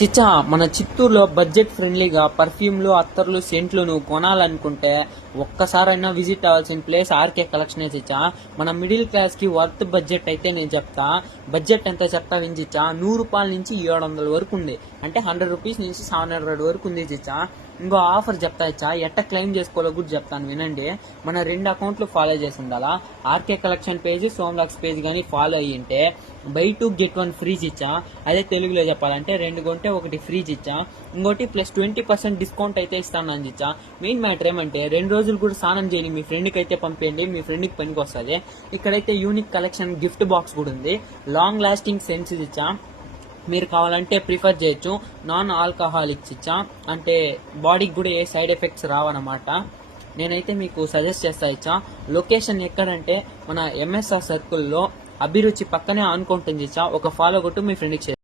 చిచ్చా, మన చిత్తూరులో బడ్జెట్ ఫ్రెండ్లీగా పర్ఫ్యూమ్లు, అత్తర్లు, సెంట్లు నువ్వు కొనాలనుకుంటే ఒక్కసారైనా విజిట్ అవ్వాల్సిన ప్లేస్ ఆర్కే కలెక్షన్ చిచ్చా. మన మిడిల్ క్లాస్ కి వర్త్ బడ్జెట్ అయితే నేను చెప్తా. బడ్జెట్ ఎంత చెప్తా వించిచ్చా, 100 రూపాయల నుంచి 700 వరకు ఉంది. అంటే 100 రూపీస్ నుంచి 700 వరకు ఉంది చిచ్చా. ఇంకో ఆఫర్ చెప్తా ఇచ్చా, ఎట్ట క్లెయిమ్ చేసుకోవాలో కూడా చెప్తాను వినండి. మన 2 అకౌంట్లు ఫాలో చేసి ఉండాలా. ఆర్కే కలెక్షన్ పేజ్, సోమ్లాక్స్ పేజ్ కానీ ఫాలో అయ్యింటే బై 2 get 1 ఫ్రీ ఇచ్చా. అదే తెలుగులో చెప్పాలంటే 2 కొంటే 1 ఫ్రీ ఇచ్చా. ఇంకోటి ప్లస్ 20% డిస్కౌంట్ అయితే ఇస్తాను అని ఇచ్చా. మెయిన్ మ్యాటర్ ఏమంటే 2 రోజులు కూడా స్నానం చేయని మీ ఫ్రెండ్కి అయితే పంపేయండి, మీ ఫ్రెండ్కి పనికి వస్తుంది. ఇక్కడైతే యూనిక్ కలెక్షన్ గిఫ్ట్ బాక్స్ కూడా ఉంది. లాంగ్ లాస్టింగ్ సెన్స్ ఇచ్చా. మీరు కావాలంటే ప్రిఫర్ చేయొచ్చు. నాన్ ఆల్కహాలిక్స్ ఇచ్చా, అంటే బాడీకి కూడా ఏ సైడ్ ఎఫెక్ట్స్ రావన్నమాట. నేనైతే మీకు సజెస్ట్ చేస్తా ఇచ్చా. లొకేషన్ ఎక్కడంటే మన ఎంఎస్ఆర్ సర్కిల్లో అభిరుచి పక్కనే అనుకుంటుంది ఇచ్చా. ఒక ఫాలో కొట్టు మీ ఫ్రెండ్కి